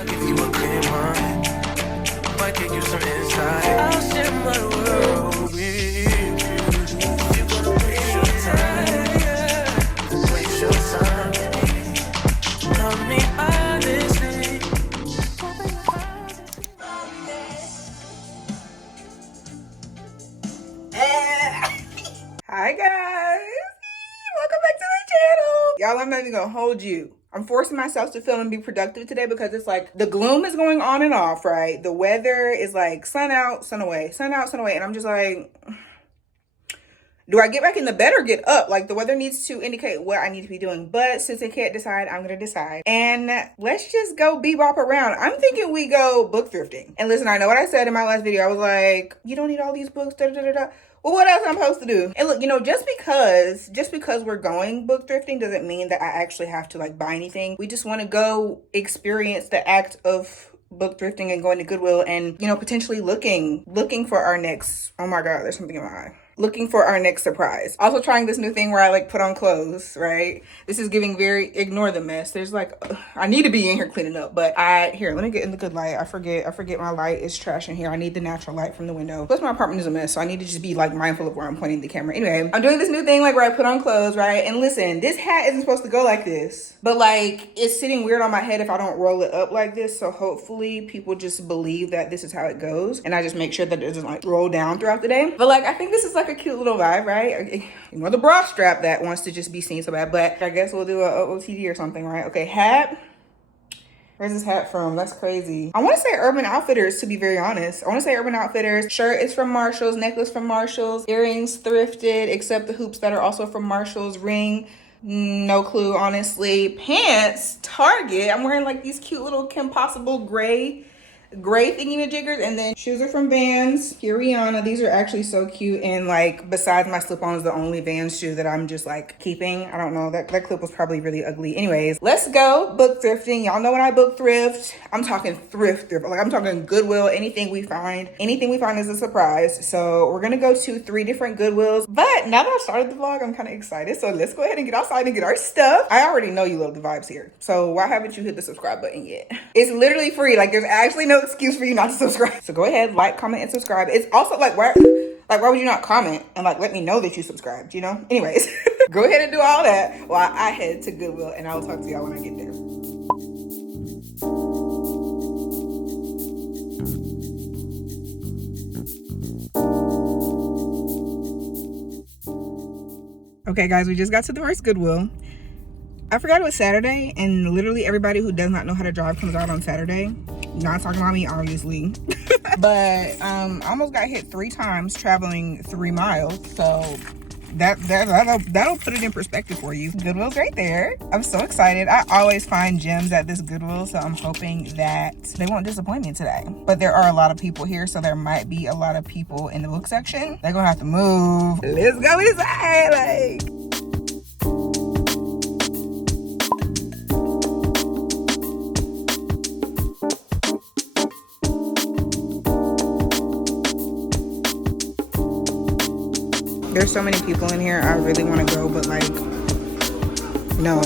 I'll give you a clear mind. Might give you some insight. I'll share my world with you. You're gonna waste your time. Waste your time. Tell me honestly. Hi guys, welcome back to the channel. Y'all, I'm not even gonna hold you. I'm forcing myself to film and be productive today because it's like the gloom is going on and off, right? The weather is like sun out, sun away, sun out, sun away. And I'm just like, do I get back in the bed or get up? Like the weather needs to indicate what I need to be doing. But since I can't decide, I'm gonna decide. And let's just go bebop around. I'm thinking we go book thrifting. And listen, I know what I said in my last video. I was like, you don't need all these books, da da da da. Well, what else am I supposed to do? And look, you know, just because we're going book thrifting doesn't mean that I actually have to like buy anything. We just want to go experience the act of book thrifting and going to Goodwill and, you know, potentially looking for our next, oh my God, there's something in my eye. Looking for our next surprise. Also trying this new thing where I like put on clothes, right? This is giving very, ignore the mess. There's like, I need to be in here cleaning up, but here, let me get in the good light. I forget my light is trash in here. I need the natural light from the window. Plus my apartment is a mess, so I need to just be like mindful of where I'm pointing the camera. Anyway, I'm doing this new thing like where I put on clothes, right? And listen, this hat isn't supposed to go like this, but like it's sitting weird on my head if I don't roll it up like this. So hopefully people just believe that this is how it goes. And I just make sure that it doesn't like roll down throughout the day. But like, I think this is like a cute little vibe, right? You know, the bra strap that wants to just be seen so bad, but I guess we'll do a OOTD or something, right? Okay, hat. Where's this hat from? That's crazy. I want to say Urban Outfitters, to be very honest. I want to say Urban Outfitters. Shirt is from Marshalls, necklace from Marshalls, earrings thrifted, except the hoops that are also from Marshalls, ring, no clue, honestly. Pants, Target. I'm wearing like these cute little Kim Possible gray thingy-majiggers, and then shoes are from Vans, Rihanna. These are actually so cute, and like besides my slip-on is the only Vans shoe that I'm just like keeping. I don't know, that clip was probably really ugly. Anyways, let's go book thrifting. Y'all know when I book thrift, I'm talking thrift, like I'm talking Goodwill. Anything we find is a surprise. So we're gonna go to 3 different Goodwills, but now that I've started the vlog, I'm kind of excited. So let's go ahead and get outside and get our stuff. I already know you love the vibes here, so why haven't you hit the subscribe button yet? It's literally free. Like there's actually no excuse for you not to subscribe. So go ahead, like, comment, and subscribe. It's also like why would you not comment and like let me know that you subscribed, you know? Anyways, go ahead and do all that while I head to Goodwill, and I will talk to y'all when I get there. Okay guys, we just got to the first Goodwill. I forgot it was Saturday, and literally everybody who does not know how to drive comes out on Saturday. Not talking about me, obviously. But I almost got hit 3 times traveling 3 miles. So that'll put it in perspective for you. Goodwill's right there. I'm so excited. I always find gems at this Goodwill, so I'm hoping that they won't disappoint me today. But there are a lot of people here, so there might be a lot of people in the book section. They're gonna have to move. Let's go inside, like. There's so many people in here. I really want to go, but like, no.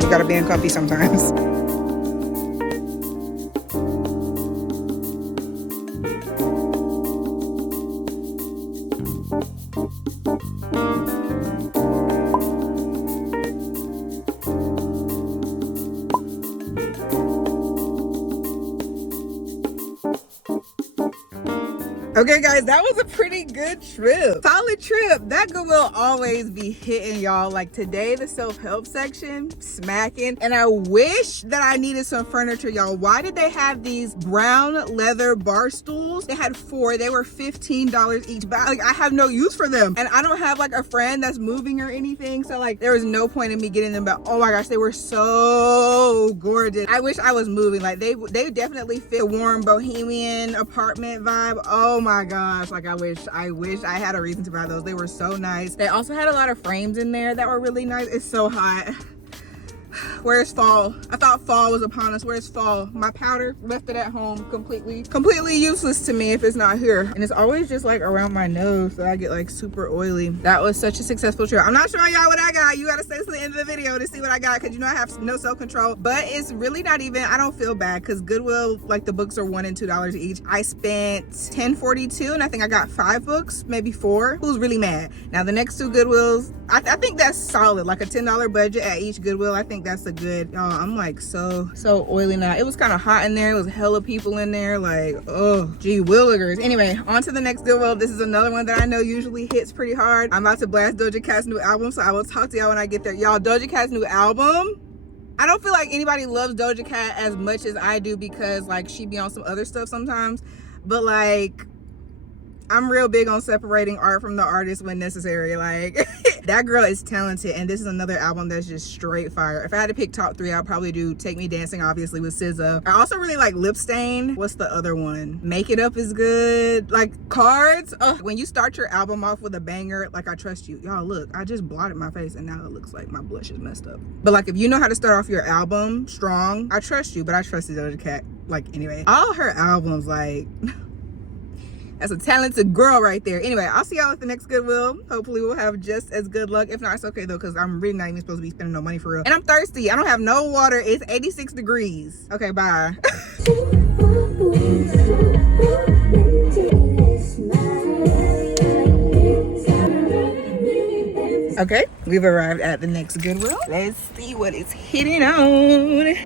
You gotta be uncomfy sometimes. Okay guys, that was a pretty good trip. Solid trip. That Goodwill always be hitting, y'all. Like today, the self-help section, smacking. And I wish that I needed some furniture, y'all. Why did they have these brown leather bar stools? They had 4. They were $15 each. But like, I have no use for them. And I don't have like a friend that's moving or anything. So like, there was no point in me getting them. But oh my gosh, they were so gorgeous. I wish I was moving. Like they definitely fit a warm bohemian apartment vibe. Oh my gosh, like I wish I had a reason to buy those. They were so nice. They also had a lot of frames in there that were really nice. It's so hot. Where's fall? I thought fall was upon us. Where's fall? My powder, left it at home, completely useless to me if it's not here. And it's always just like around my nose, so I get like super oily. That was such a successful trip. I'm not showing y'all what I got. You gotta stay to the end of the video to see what I got, because you know I have no self-control. But it's really not even, I don't feel bad, because Goodwill, like the books are $1 and $2 each. I spent $10.42 and I think I got 5 books, maybe 4. Who's really mad? Now the next 2 Goodwills, I think that's solid, like a $10 budget at each Goodwill. I think that's a good, I'm like so oily now. It was kind of hot in there. It was hella people in there, like, oh gee willikers. Anyway, on to the next Goodwill. This is another one that I know usually hits pretty hard. I'm about to blast Doja Cat's new album, so I will talk to y'all when I get there. Y'all, Doja Cat's new album, I don't feel like anybody loves Doja Cat as much as I do, because like she be on some other stuff sometimes, but like I'm real big on separating art from the artist when necessary. Like that girl is talented, and this is another album that's just straight fire. If I had to pick top 3, I'd probably do Take Me Dancing, obviously, with SZA. I also really like Lip Stain. What's the other one? Make It Up is good. Like Cards. Ugh. When you start your album off with a banger, like I Trust You. Y'all look, I just blotted my face and now it looks like my blush is messed up. But like if you know how to start off your album strong, I Trust You, but I trusted Doja Cat. Like anyway, all her albums, like that's a talented girl right there. Anyway, I'll see y'all at the next Goodwill. Hopefully we'll have just as good luck. If not, it's okay though, because I'm really not even supposed to be spending no money for real. And I'm thirsty. I don't have no water. It's 86 degrees. Okay, bye. Okay, we've arrived at the next Goodwill. Let's see what it's hitting on.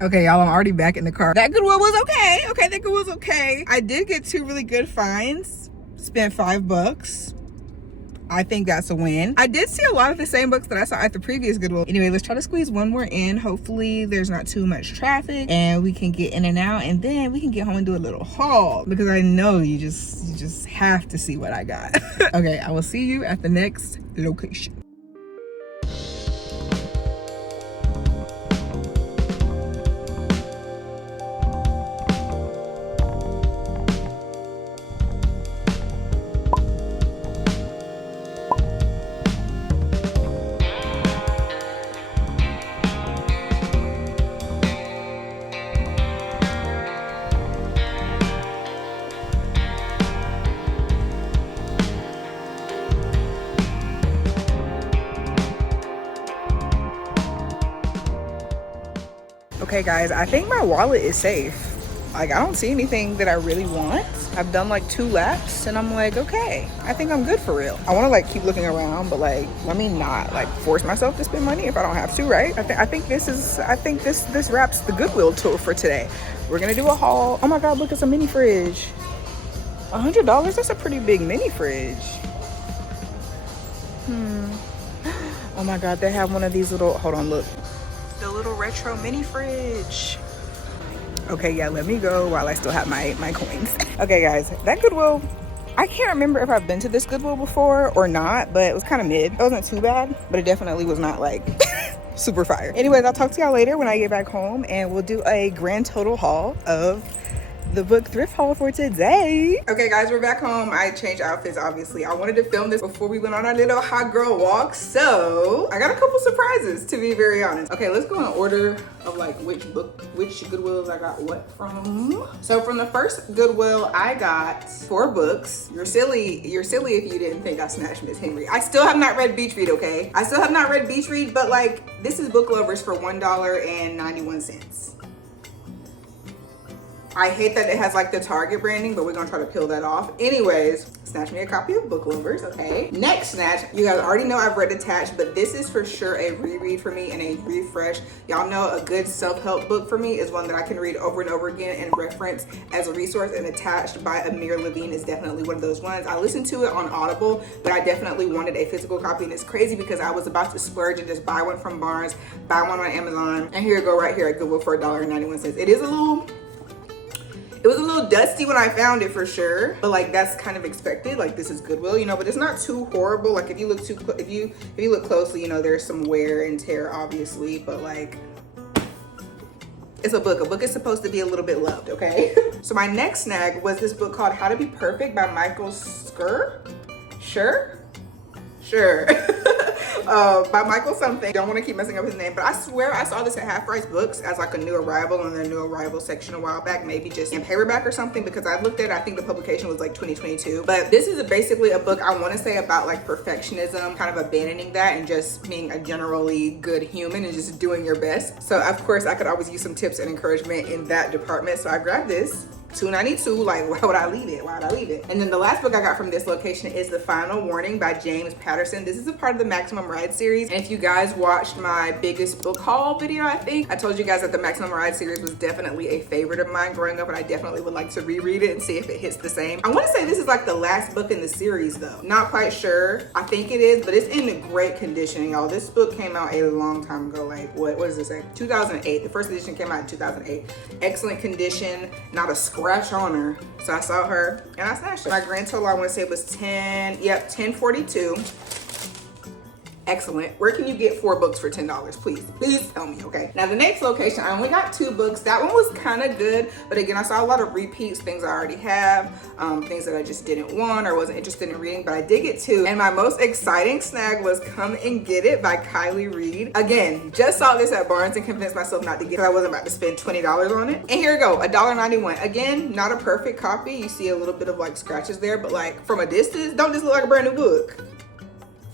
Okay, y'all, I'm already back in the car. That Goodwill was okay. Okay, that Goodwill was okay. I did get 2 really good finds. Spent $5. I think that's a win. I did see a lot of the same books that I saw at the previous Goodwill. Anyway, let's try to squeeze one more in. Hopefully there's not too much traffic and we can get in and out, and then we can get home and do a little haul, because I know you just have to see what I got. Okay, I will see you at the next location. Okay guys, I think my wallet is safe. Like I don't see anything that I really want. I've done like 2 laps and I'm like, okay, I think I'm good for real. I want to like keep looking around, but like let me not like force myself to spend money if I don't have to, right? I think this wraps the Goodwill tour for today. We're gonna do a haul. Oh my god, look, it's a mini fridge. $100, that's a pretty big mini fridge. Oh my god, they have one of these little, hold on, look. The little retro mini fridge. Okay, yeah, let me go while I still have my coins. Okay guys, that Goodwill, I can't remember if I've been to this Goodwill before or not, but it was kind of mid. It wasn't too bad, but it definitely was not like super fire. Anyways, I'll talk to y'all later when I get back home and we'll do a grand total haul of the book thrift haul for today. Okay guys, we're back home. I changed outfits, obviously. I wanted to film this before we went on our little hot girl walk, so I got a couple surprises, to be very honest. Okay, let's go in order of like which Goodwills I got what from. So from the first Goodwill, I got 4 books. You're silly if you didn't think I snatched Miss Henry. I still have not read Beach Read, okay? I still have not read Beach Read, but like this is Book Lovers for $1.91. I hate that it has like the Target branding, but we're gonna try to peel that off. Anyways, Snatch me a copy of Book Lovers, okay? Next snatch, you guys already know I've read Attached, but this is for sure a reread for me and a refresh. Y'all know a good self-help book for me is one that I can read over and over again and reference as a resource, and Attached by Amir Levine is definitely one of those ones. I listened to it on Audible, but I definitely wanted a physical copy, and it's crazy because I was about to splurge and just buy one from Barnes, buy one on Amazon, and here you go right here at Goodwill for $1.91. It was a little dusty when I found it for sure, but like that's kind of expected. Like this is Goodwill, you know, but it's not too horrible. Like if you look if you look closely, you know, there's some wear and tear obviously, but like it's a book. A book is supposed to be a little bit loved, okay? So my next snag was this book called How to Be Perfect by Michael Sure. By Michael something. Don't want to keep messing up his name, but I swear I saw this at Half Price Books as like a new arrival in their new arrival section a while back, maybe just in paperback or something, because I looked at it, I think the publication was like 2022. But this is basically a book I want to say about like perfectionism, kind of abandoning that and just being a generally good human and just doing your best. So of course I could always use some tips and encouragement in that department. So I grabbed this. $2.92, like why would I leave it? Why would I leave it? And then the last book I got from this location is The Final Warning by James Patterson. This is a part of the Maximum Ride series. And if you guys watched my biggest book haul video, I think I told you guys that the Maximum Ride series was definitely a favorite of mine growing up, and I definitely would like to reread it and see if it hits the same. I want to say this is like the last book in the series though. Not quite sure. I think it is, but it's in great condition, y'all. This book came out a long time ago. Like what does this say? 2008. The first edition came out in 2008. Excellent condition, not a scratch on her. So I saw her and I snatched her. My grand total I want to say was 1042. Excellent. Where can you get 4 books for $10? Please tell me, okay? Now the next location, I only got 2 books. That one was kind of good, but again, I saw a lot of repeats, things I already have, things that I just didn't want or wasn't interested in reading, but I did get 2. And my most exciting snag was Come and Get It by Kylie Reed. Again, just saw this at Barnes and convinced myself not to get it. I wasn't about to spend $20 on it. And here we go, $1.91. Again, not a perfect copy. You see a little bit of like scratches there, but like from a distance, don't just look like a brand new book.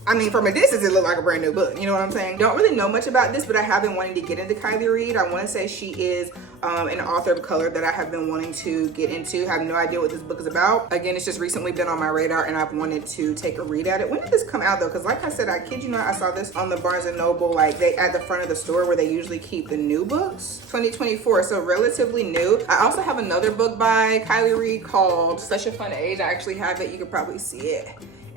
I mean, from a distance, it looked like a brand new book. You know what I'm saying? Don't really know much about this, but I have been wanting to get into Kylie Reed. I want to say she is an author of color that I have been wanting to get into. I have no idea what this book is about. Again, it's just recently been on my radar and I've wanted to take a read at it. When did this come out though? Because like I said, I kid you not, I saw this on the Barnes & Noble, like they at the front of the store where they usually keep the new books. 2024, so relatively new. I also have another book by Kylie Reed called Such a Fun Age. I actually have it. You could probably see it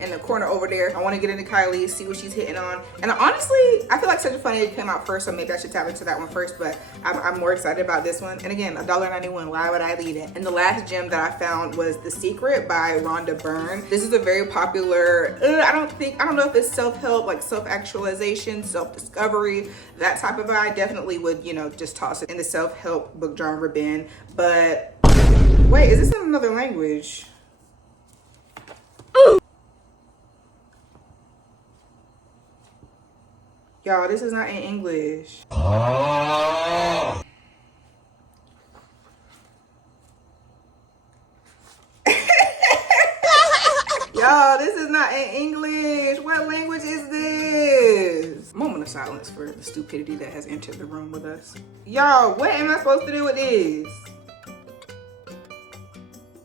in the corner over there. I want to get into Kylie, see what she's hitting on. And honestly, I feel like Such a Fun Age came out first, so maybe I should tap into that one first, but I'm more excited about this one. And again, $1.91, why would I leave it? And the last gem that I found was The Secret by Rhonda Byrne. This is a very popular, I don't know if it's self-help, like self-actualization, self-discovery, that type of vibe. I definitely would, you know, just toss it in the self-help book genre bin. But wait, is this in another language? Y'all, this is not in English. Oh. Y'all, this is not in English. What language is this? Moment of silence for the stupidity that has entered the room with us. Y'all, what am I supposed to do with this?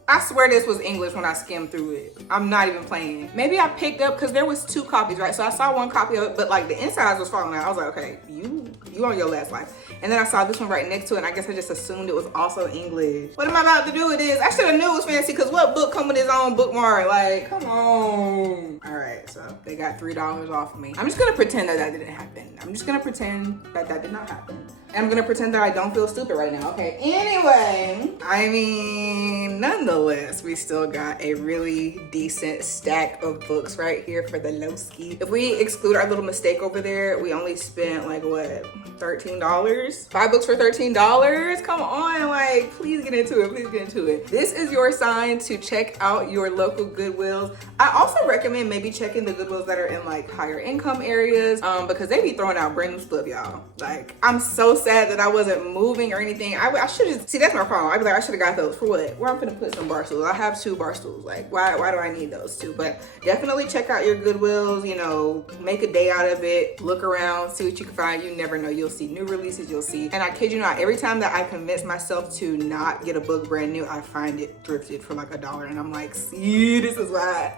I swear this was English when I skimmed through it. I'm not even playing. Maybe I picked up, because there was 2 copies, right? So I saw one copy of it, but like the insides was falling out. I was like, okay, you on your last life. And then I saw this one right next to it, and I guess I just assumed it was also English. What am I about to do with this? I should have knew it was fancy, because what book come with its own bookmark? Like, come on. All right, so they got $3 off of me. I'm just gonna pretend that didn't happen. I'm just gonna pretend that did not happen. I'm gonna pretend that I don't feel stupid right now, okay? Anyway, I mean, nonetheless, we still got a really decent stack of books right here for the lowski. If we exclude our little mistake over there, we only spent like what, $13? 5 books for $13? Come on, like, please get into it, please get into it. This is your sign to check out your local Goodwills. I also recommend maybe checking the Goodwills that are in like higher income areas, because they be throwing out brand new stuff, y'all. Like, I'm so sad that I wasn't moving or anything. I should have, see, that's my problem. I'd be like, I should have got those for what? Where I'm gonna put some bar stools. I have 2 bar stools. Like, why do I need those 2? But definitely check out your Goodwills, you know, make a day out of it, look around, see what you can find. You never know, you'll see new releases, you'll see. And I kid you not, every time that I convince myself to not get a book brand new, I find it thrifted for like $1. And I'm like, see, this is why.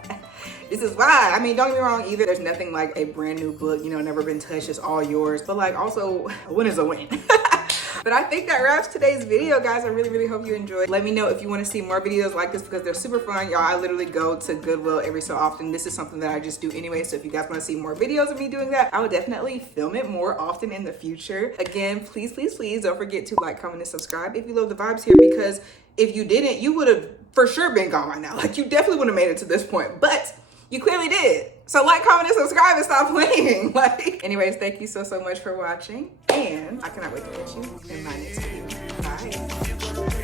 This is why. I mean, don't get me wrong either. There's nothing like a brand new book, you know, never been touched, it's all yours. But like also, a win is a win. But I think that wraps today's video, guys. I really, really hope you enjoyed. Let me know if you want to see more videos like this because they're super fun. Y'all, I literally go to Goodwill every so often. This is something that I just do anyway. So if you guys want to see more videos of me doing that, I will definitely film it more often in the future. Again, please, please, please don't forget to like, comment, and subscribe if you love the vibes here, because if you didn't, you would have for sure been gone right now. Like, you definitely would have made it to this point, but you clearly did. So like, comment, and subscribe, and stop playing. Like, anyways, thank you so much for watching, and I cannot wait to catch you in my next video. Bye.